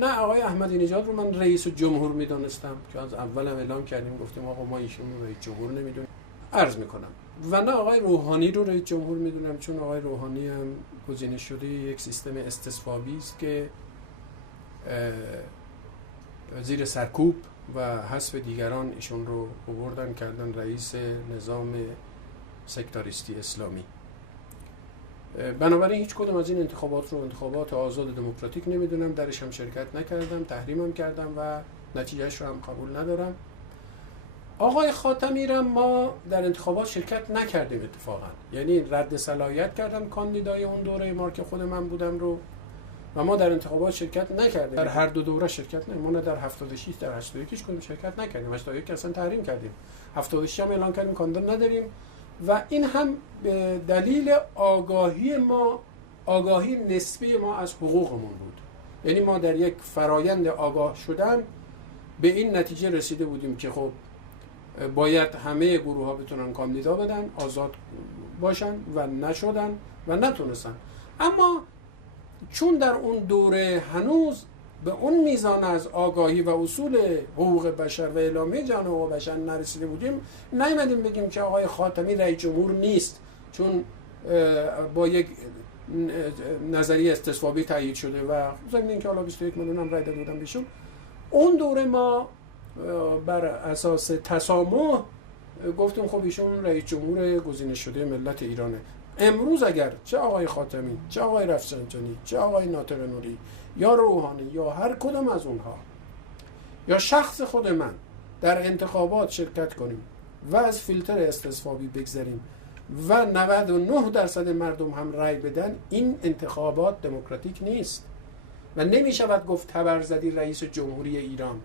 نه، آقای احمدی نژاد رو من رئیس جمهور میدونستم که از اول هم اعلام کردیم، گفتیم آقا ما ایشون رو رئیس جمهور نمیدونیم، عرض میکنم. و نه آقای روحانی رو رئیس جمهور میدونم، چون آقای روحانی هم گزینه شده یک سیستم استصوابی است که زیر سرکوب و حذف دیگران ایشون رو آوردن کردن رئیس نظام سکتاریستی اسلامی. بنابراین هیچ کدوم از این انتخابات رو انتخابات آزاد دموکراتیک نمیدونم، درش هم شرکت نکردم، تحریمم کردم و نتیجهش رو هم قبول ندارم. آقای خاتمی را ما در انتخابات شرکت نکردیم اتفاقا، یعنی رد صلاحیت کردم کاندیدای اون دوره مارک خود من بودم رو و ما در انتخابات شرکت نکردیم. در هر دو دوره شرکت نکردیم. ما نه در 76 در 81 هیچ کدوم شرکت نکردیم. 81 اصلا تحریم کردیم. 76 هم اعلان کردیم کاندید نداریم و این هم به دلیل آگاهی نسبی ما از حقوقمون بود. یعنی ما در یک فرایند آگاه شدن به این نتیجه رسیده بودیم که خب باید همه گروه ها بتونن کاندیدا بدن، آزاد باشن و نشدن و نتونستن. اما چون در اون دوره هنوز به اون میزان از آگاهی و اصول حقوق بشر و اعلامیه جهانی حقوق بشر نرسیده بودیم، نیومدیم بگیم که آقای خاتمی رئیس جمهور نیست چون با یک نظریه استصوابی تایید شده و ضمن اینکه حالا 21 میلیون هم رای داده بودن بهشون. اون دوره ما بر اساس تسامح گفتیم خب ایشون رئیس جمهور گزینه شده ملت ایرانه. امروز اگر چه آقای خاتمی، چه آقای رفسنجانی، چه آقای ناطق نوری یا روحانی یا هر کدام از اونها یا شخص خود من در انتخابات شرکت کنیم و از فیلتر استصوابی بگذریم و 99% مردم هم رأی بدن، این انتخابات دموکراتیک نیست و نمی شود گفت تبرزدی رئیس جمهوری ایران.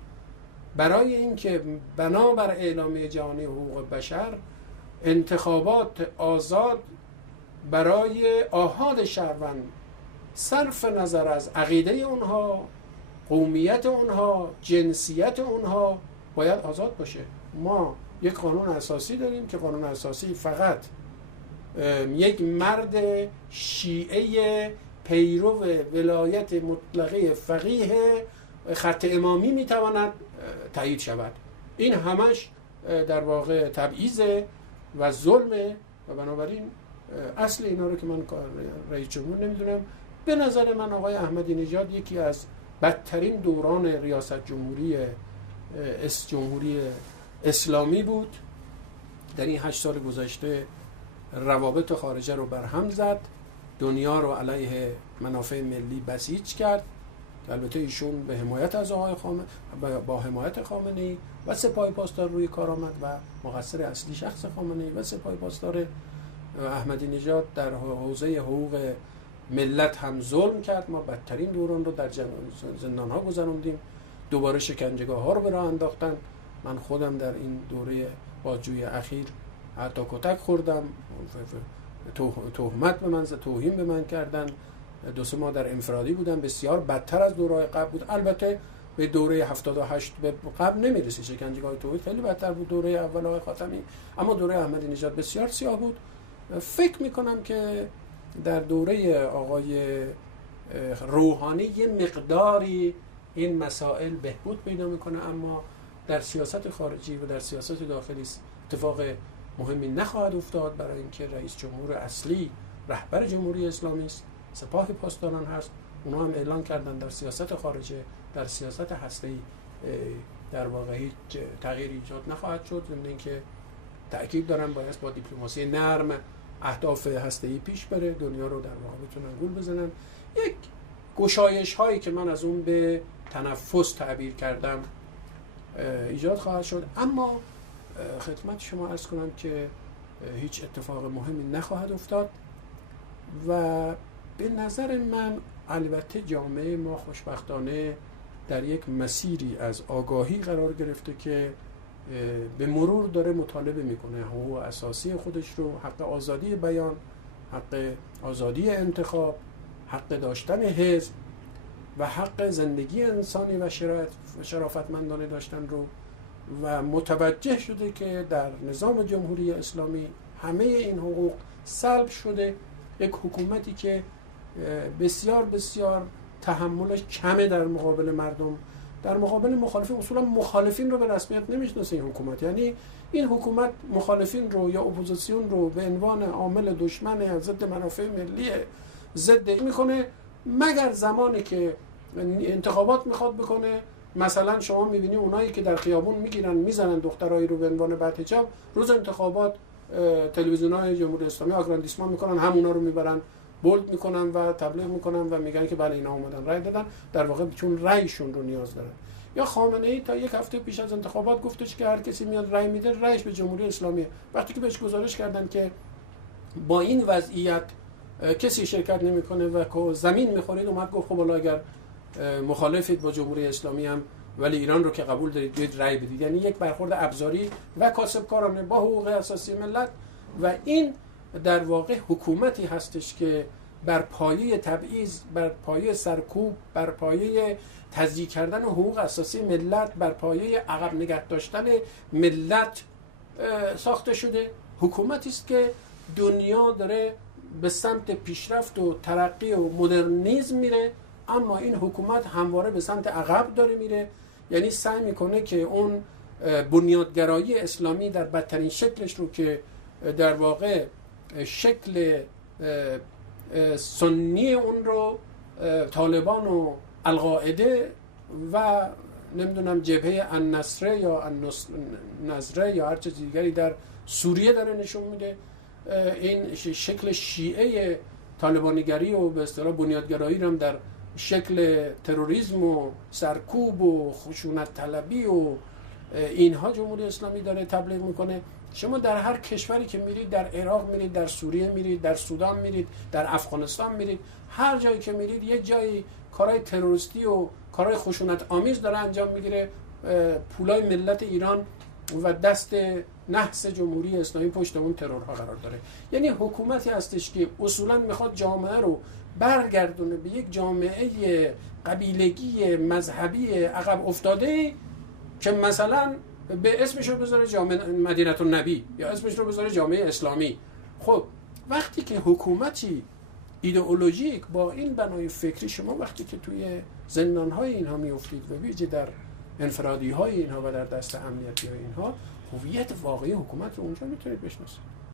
برای اینکه بنابر اعلامیه جهانی حقوق بشر انتخابات آزاد برای آحاد شهروند صرف نظر از عقیده اونها، قومیت اونها، جنسیت اونها باید آزاد باشه. ما یک قانون اساسی داریم که قانون اساسی فقط یک مرد شیعه پیرو ولایت مطلقه فقیه خط امامی میتواند تایید شود. این همش در واقع تبعیض و ظلمه و بنابراین اصل اینا رو که من رئیس جمهور نمیدونم. به نظر من آقای احمدی نژاد یکی از بدترین دوران ریاست جمهوری اسلامی بود. در این 8 سال گذشته روابط خارجه رو برهم زد، دنیا رو علیه منافع ملی بسیج کرد. البته ایشون به حمایت از آقای با حمایت خامنه‌ای و سپاه پاسدار روی کار آمد و مقصر اصلی شخص خامنه‌ای و سپاه پاسدار احمدی نژاد در حوزه حقوق ملت هم ظلم کرد. ما بدترین دوران رو در زندان ها گذروندیم، دوباره شکنجهگاه ها رو به راه انداختن. من خودم در این دوره بازجویی اخیر حتی کتک خوردم، تهمت به من، توهین به من کردن. 2-3 ماه در انفرادی بودم، بسیار بدتر از دوره قبل بود. البته به دوره 78 به قبل نمیرسید، شکنجهگاه توحید خیلی بدتر بود دوره اول آقای خاتمی، اما دوره احمدی نژاد بسیار سیاه بود. فکر میکنم که در دوره آقای روحانی یه مقداری این مسائل بهبود پیدا میکنه، اما در سیاست خارجی و در سیاست داخلی اتفاق مهمی نخواهد افتاد، برای اینکه رئیس جمهور اصلی رهبر جمهوری اسلامی است، سپاه پاسداران هست. اونا هم اعلان کردن در سیاست خارجه، در سیاست هسته‌ای در واقع هیچ تغییری ایجاد نخواهد شد. ضمن اینکه تأکید دارن باید با دیپلماسی نرم اهداف هسته‌ای پیش بره، دنیا رو در واقع بتونن گول بزنن. یک گشایش هایی که من از اون به تنفس تعبیر کردم ایجاد خواهد شد، اما خدمت شما عرض کنم که هیچ اتفاق مهمی نخواهد افتاد و به نظر من البته جامعه ما خوشبختانه در یک مسیری از آگاهی قرار گرفته که به مرور داره مطالبه میکنه حقوق اساسی خودش رو، حق آزادی بیان، حق آزادی انتخاب، حق داشتن حزب و حق زندگی انسانی و شرافتمندانه داشتن رو، و متوجه شده که در نظام جمهوری اسلامی همه این حقوق سلب شده. یک حکومتی که بسیار بسیار تحملش کمه در مقابل مردم، در مقابل مخالفین. اصولا مخالفین رو به رسمیت نمیشناسه این حکومت. یعنی این حکومت مخالفین رو یا اپوزیسیون رو به عنوان عامل دشمن ضد منافع ملی ضد میکنه، مگر زمانی که انتخابات میخواد بکنه. مثلا شما میبینی اونایی که در خیابون میگیرن میزنن دخترایی رو به عنوان بدحجاب، روز انتخابات تلویزیون‌های جمهوری اسلامی آگراندیسمان میکنن، همونا رو میبرن بولد میکنن و تبلیغ میکنن و میگن که بله اینا اومدن رأی دادن، در واقع چون رأیشون رو نیاز دارن. یا خامنه‌ای تا یک هفته پیش از انتخابات گفتش که هر کسی میاد رأی میده رأیش به جمهوری اسلامیه. وقتی که بهش گزارش کردن که با این وضعیت کسی شرکت نمیکنه و زمین میخورید، اومد گفت خب اگر مخالفید با جمهوری اسلامی هم ولی ایران رو که قبول دارید بیاید رأی بدید. یعنی یک برخورد ابزاری و کاسبکارانه با حقوق اساسی ملت. و این در واقع حکومتی هستش که بر پایه تبعیض، بر پایه سرکوب، بر پایه تضییع کردن حقوق اساسی ملت، بر پایه عقب نگه داشتن ملت ساخته شده. حکومتی است که دنیا داره به سمت پیشرفت و ترقی و مدرنیسم میره، اما این حکومت همواره به سمت عقب داره میره. یعنی سعی میکنه که اون بنیادگرایی اسلامی در بدترین شکلش رو که در واقع شکل سنی اون رو طالبان و القاعده و نمیدونم جبهه النصره یا النصره یا هر چیز دیگری در سوریه داره نشون میده. این شکل شیعه طالبانیگری و به اصطلاح بنیادگرایی رو هم در شکل تروریسم و سرکوب و خشونت طلبی و اینها جمهوری اسلامی داره تبلیغ میکنه. شما در هر کشوری که میرید، در عراق میرید، در سوریه میرید، در سودان میرید، در افغانستان میرید، هر جایی که میرید یه جایی کارهای تروریستی و کارهای خشونت آمیز داره انجام میگیره. پولای ملت ایران و دست نحس جمهوری اسلامی پشت اون ترورها قرار داره. یعنی حکومتی هستش که اصولا میخواد جامعه رو برگردونه به یک جامعه قبیلگی مذهبی عقب افتاده که مثلا به اسمش رو بذاره جامعه مدینه النبی یا اسمش رو بذاره جامعه اسلامی. خب وقتی که حکومتی ایدئولوژیک با این بنای فکری، شما وقتی که توی زندان‌های اینها میافتید و ویژه در انفرادی‌های اینها و در دست امنیتی های اینها، هویت واقعی حکومت رو اونجا میتونید بشناسید.